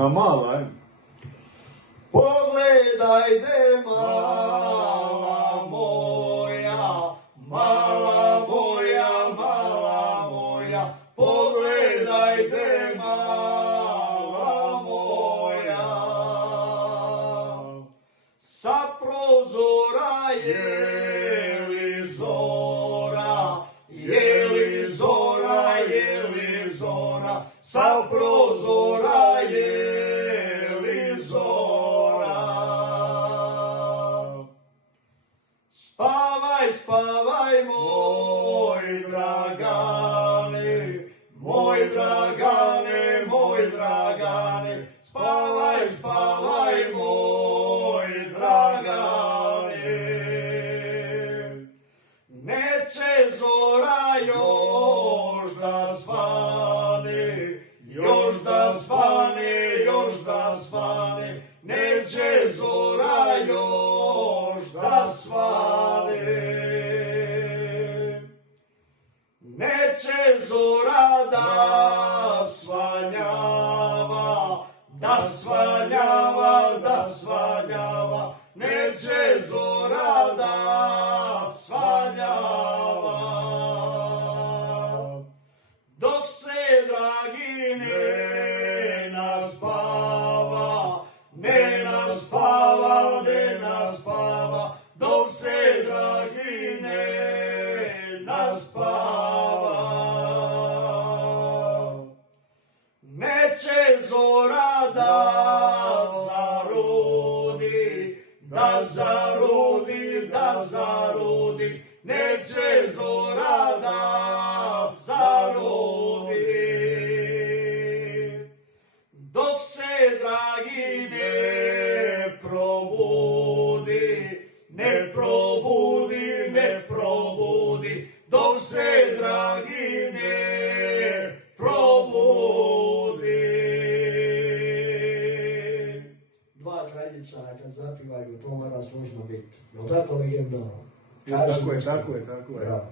Na malo, ajde. Pogledajte mala moja, mala moja, mala moja, pogledajte mala moja. Sa prozora je li zora, je li zora, je li zora, sa prozora je li zora. Spavaj, spavaj, moj Dragane, moj Dragane, moj Dragane, spavaj, spavaj, moj Dragane. Neće zora još da svane, još da svane, još da svane, neće zora još da svane. Neće zora da svanjava, da svanjava, da svanjava, neće zora da svanjava. Dok se dragi ne naspava, ne naspava, ne naspava, dok se dragi ne naspava. Neće zora da zarodi, da zarodi, da zarodi, neće zora da zarodi. Dok se dragi ne probudi, ne probudi, ne probudi, dok se dragi ne probudi. Dva kraljica kad zapivaju, to mora služno biti. Je li tako legendarno? Tako je, tako je, tako je. Bravo.